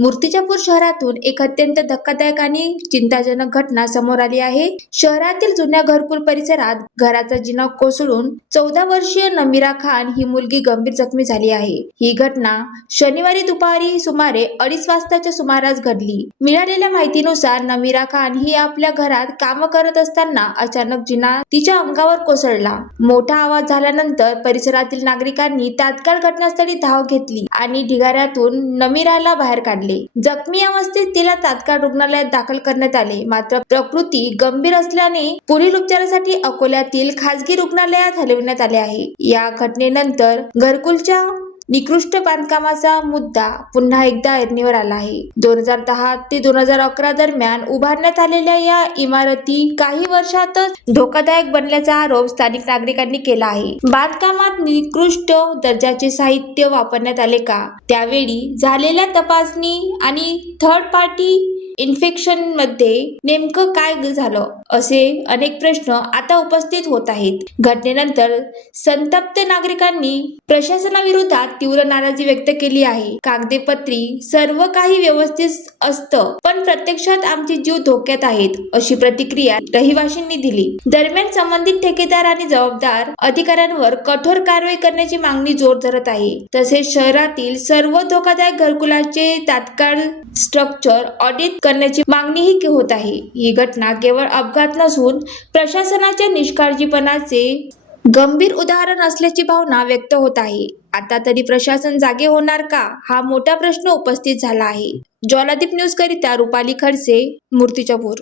मूर्तिजापूर शहरातून एक अत्यंत धक्कादायक आणि चिंताजनक घटना समोर आली आहे। शहरातील जुन्या घरकुल परिसरात घराचा जिना कोसळून 14 वर्षीय नमीरा खान ही मुलगी गंभीर जखमी झाली आहे। ही घटना शनिवारी दुपारी सुमारे 2:30 वाजताच्या सुमारास घडली। मिळालेल्या माहितीनुसार नमीरा खान ही आपल्या घरात काम करत असताना अचानक जिना तिच्या अंगावर कोसळला। मोठा आवाज झाल्यानंतर परिसरातील नागरिकांनी तात्काळ घटनास्थळी धाव घेतली आणि ढिगाऱ्यातून नमीराला बाहेर काढले। जखमी अवस्थेत तिला तात्काळ रुग्णालयात दाखल करण्यात आले, मात्र प्रकृती गंभीर असल्याने पुढील उपचारासाठी अकोल्यातील खासगी रुग्णालयात हलविण्यात आले आहे। या घटनेनंतर घरकुलच्या निकृष्ट बांधकामाचा मुद्दा पुन्हा एकदा ऐरणीवर आला आहे। 2010 ते 2011 दरम्यान उभारण्यात आलेल्या या इमारती काही वर्षातच धोकादायक बनल्याचा आरोप स्थानिक नागरिकांनी केला आहे। बांधकामात निकृष्ट दर्जाचे साहित्य वापरण्यात आले का? त्यावेळी झालेल्या तपासणी आणि थर्ड पार्टी इन्स्पेक्शन मध्ये नेमकं काय झालं, असे अनेक प्रश्न आता उपस्थित होत आहेत। घटनेनंतर संतप्त नागरिकांनी प्रशासनाविरोधात तीव्र नाराजी व्यक्त केली आहे। कागदोपत्री सर्व काही व्यवस्थित असतं, पण प्रत्यक्षात आमचे जीव धोक्यात आहेत, अशी प्रतिक्रिया रहिवाशांनी दिली। दरम्यान संबंधित ठेकेदार आणि जबाबदार अधिकाऱ्यांवर कठोर कारवाई करण्याची मागणी जोर धरत आहे। तसेच शहरातील सर्व धोकादायक घरकुलाचे तात्काळ स्ट्रक्चर ऑडिट करण्याची मागणीही होत आहे। ही घटना केवळ अपघात नसून प्रशासनाच्या निष्काळजीपणाचे गंभीर उदाहरण असल्याची भावना व्यक्त होत आहे। आता तरी प्रशासन जागे होणार का, हा मोठा प्रश्न उपस्थित झाला आहे। ज्वालादीप न्यूज करिता रुपाली खडसे, मूर्तिजापूर।